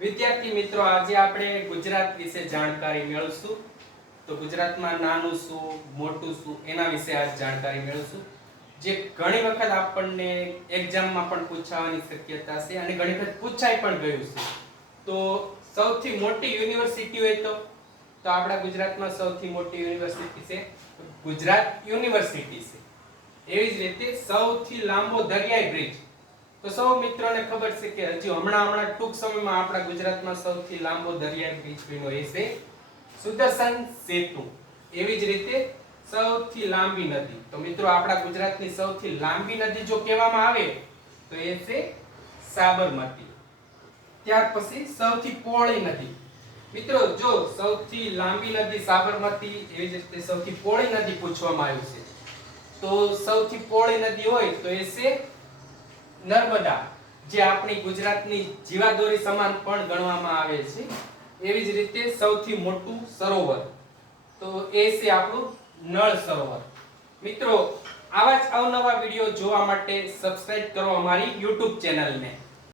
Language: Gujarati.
વિદ્યાર્થી મિત્રો, આજે આપણે ગુજરાત વિશે જાણકારી મેળવશું. તો ગુજરાતમાં નાનું શું, મોટું શું, એના વિશે આજ જાણકારી મેળવશું. જે ઘણી વખત આપણને એક્ઝામમાં પણ પૂછાવાની શક્યતા છે અને ઘણી વખત પૂછાઈ પણ ગયું છે. તો સૌથી મોટી યુનિવર્સિટી હોય તો? તો આપણા ગુજરાતમાં સૌથી મોટી યુનિવર્સિટી છે? ગુજરાત યુનિવર્સિટી છે. એવી જ રીતે સૌથી લાંબો દરિયાઈ બ્રિજ તો સૌ મિત્રોને ખબર છે કે હજી હમણાં હમણાં ટૂંક સમયમાં આપણા ગુજરાતમાં સૌથી લાંબો દરિયાઈ બ્રિજ બન્યો એ છે સુદર્શન સેતુ. એવી જ રીતે સૌથી લાંબી નદી. તો મિત્રો, આપણા ગુજરાતની સૌથી લાંબી નદી જો કહેવામાં આવે, તો એ છે સાબરમતી. ત્યાર પછી સૌથી પહોળી નદી. મિત્રો, જો સૌથી લાંબી નદી સાબરમતી, એવી જ રીતે સૌથી પહોળી નદી પૂછવામાં આવ્યું છે, તો સૌથી પહોળી નદી હોય તો એ છે નર્મદા, જે આપણી ગુજરાતની જીવાદોરી સમાન પણ ગણવામાં આવે છે, એવી જ રીતે સૌથી મોટું સરોવર. તો એ છે આપણું નળ સરોવર. મિત્રો, આવા જ અવનવા વીડિયો જોવા માટે સબસ્ક્રાઇબ કરો અમારી YouTube ચેનલને